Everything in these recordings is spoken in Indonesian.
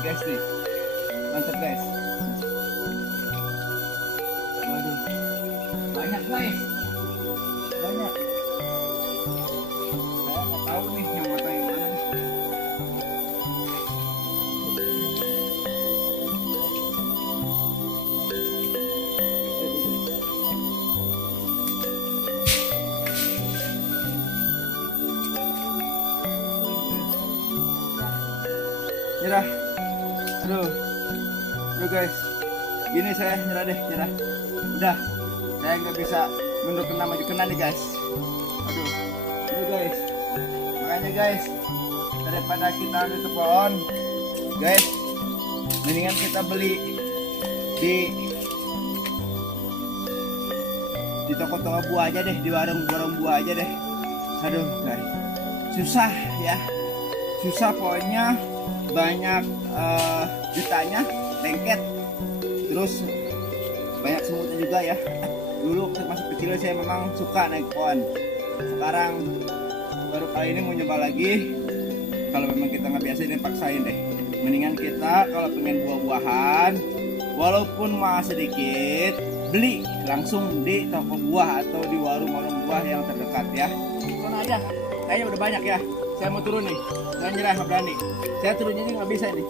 guys nih. Mantap guys. Waduh. Banyak guys. Banyak. Saya nggak tahu nih yang mata yang mana nih. Nyerah. Aduh guys, gini saya nyerah deh, nyerah. Udah, saya nggak bisa mundur kena maju kena nih guys. Aduh guys, makanya guys, daripada kita ambil ke pohon guys, mendingan kita beli di toko-toko buah aja deh, di warung-warung buah aja deh. Aduh guys, susah ya, susah pokoknya. Banyak jutanya, lengket, terus banyak semutnya juga ya. Dulu waktu masih kecil saya memang suka naik pohon. Sekarang baru kali ini mau nyoba lagi. Kalau memang kita nggak biasa, dipaksain deh. Mendingan kita kalau pengen buah-buahan, walaupun mahal sedikit, beli langsung di toko buah atau di warung-warung buah yang terdekat ya. Mana aja, kayaknya udah banyak ya. Saya mau turun nih, saya nyerah, nggak berani. Saya turunnya ini nggak bisa nih.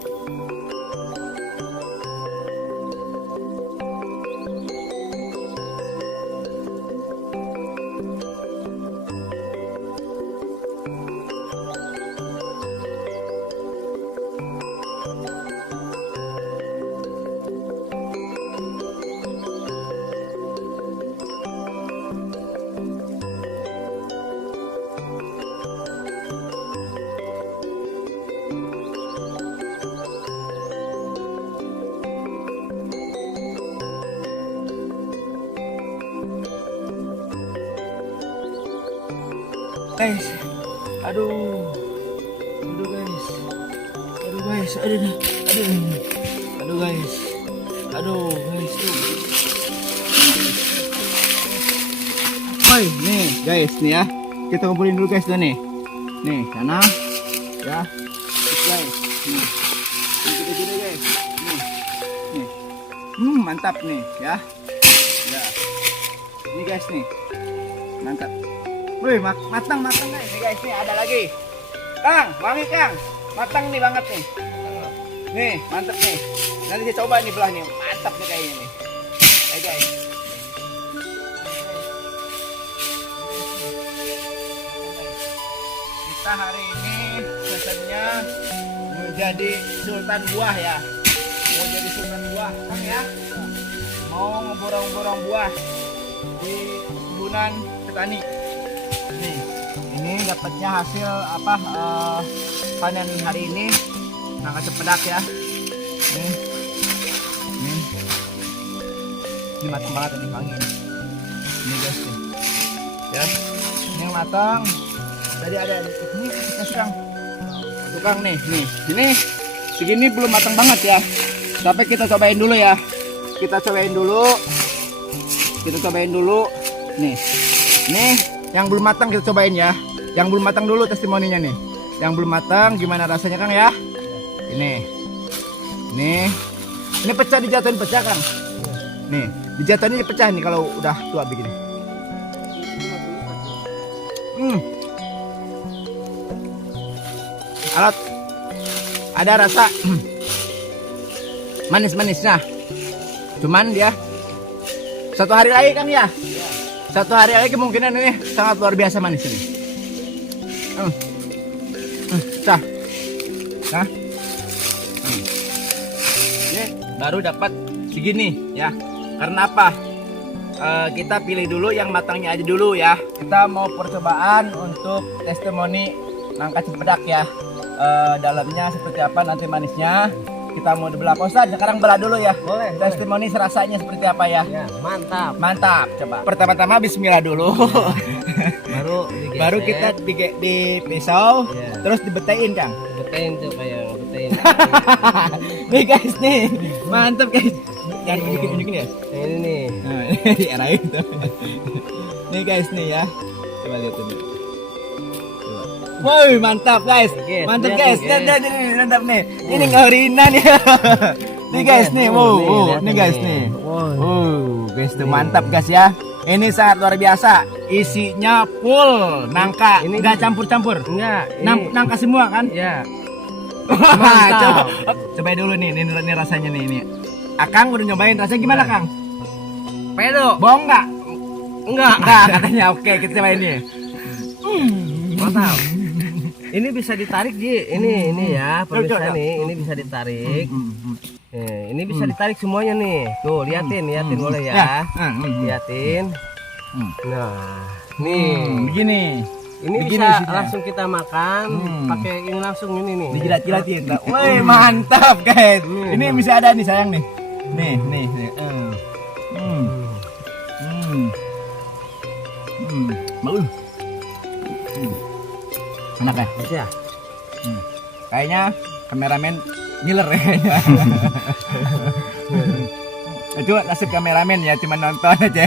Guys, aduh guys, aduh guys, tuh. Hai, nih guys, nih ya, kita kumpulin dulu guys, nih, sana, ya, guys, nih, gede guys, nih, mantap nih, ya, ini guys nih, mantap. Wih, matang guys. Nih guys, nih ada lagi. Kang, wangi Kang. Matang nih banget nih. Nih, mantap nih. Nanti saya coba nih belah nih. Mantap nih kayaknya nih. Ayo guys. Kita hari ini pesannya menjadi sultan buah ya. Mau jadi sultan buah, Kang ya. Mau ngeborong-borong buah di kebun petani. Nih, ini dapatnya hasil apa panen hari ini nangka cepedak ya. Nih, ini matang banget nih, wangi ini guys nih. Ya, ini yang matang. Tadi ada ini kita tukang nih, ini segini belum matang banget ya. Tapi kita cobain dulu ya. Kita cobain dulu. Nih. Yang belum matang kita cobain ya. Yang belum matang dulu testimoninya nih. Yang belum matang gimana rasanya Kang ya? Ini pecah, dijatuhin pecah Kang. Nih, dijatuhin pecah nih kalau udah tua begini. Alat ada rasa manis-manisnya. Cuman dia satu hari lagi kan ya? Satu hari lagi kemungkinan ini sangat luar biasa manis ini. Ini baru dapat segini ya. Karena apa? Kita pilih dulu yang matangnya aja dulu ya. Kita mau percobaan untuk testimoni nangka cepedak ya. Dalamnya seperti apa nanti manisnya. Kita mau belah. Pak Ustadz, sekarang belah dulu ya. Boleh. Testimoni rasanya seperti apa ya? Ya, mantap. Coba. Pertama-tama bismillah dulu. Baru kita di pisau, terus dibetain Kang. Betain tuh kayak betain. Nih guys nih, mantap guys. Jangan unjukin ya. Ini nih. Nah, di era itu. Nih guys nih ya. Coba lihat ini. Coba. Woi, mantap guys. Guys, Mantap lihat guys. nih, guys. Nih, mantap nih. Ini ngerinan ya. Nih guys nih. Wow, lihat nih guys nih. Wow. Guys, tuh mantap guys ya. Ini sangat luar biasa. Isinya full nangka. Ini Enggak campur-campur. Enggak, Nangka semua kan? ya. Coba, cobain dulu nih. Ini rasanya nih. Ini. Akang udah nyobain rasanya gimana, Kang? Pedo. Bohong nggak? Enggak. Enggak katanya. Oke, kita cobain nih. Mantap. Ini bisa ditarik, Ji. Ini ya, pemirsa Coba. nih, ini bisa ditarik. Ini bisa ditarik semuanya nih. Tuh, liatin boleh ya. Liatin. Nah, nih. Begini. Ini Begini bisa isinya. langsung kita makan, pakai ini langsung ini nih. Dijilat-jilatin. Woi, mantap, guys. Ini bisa ada nih, sayang nih. Nih. Bagus. Enak ya? Bisa. Kayaknya kameramen ngiler ya. Itu nasib kameramen ya, cuma nonton aja.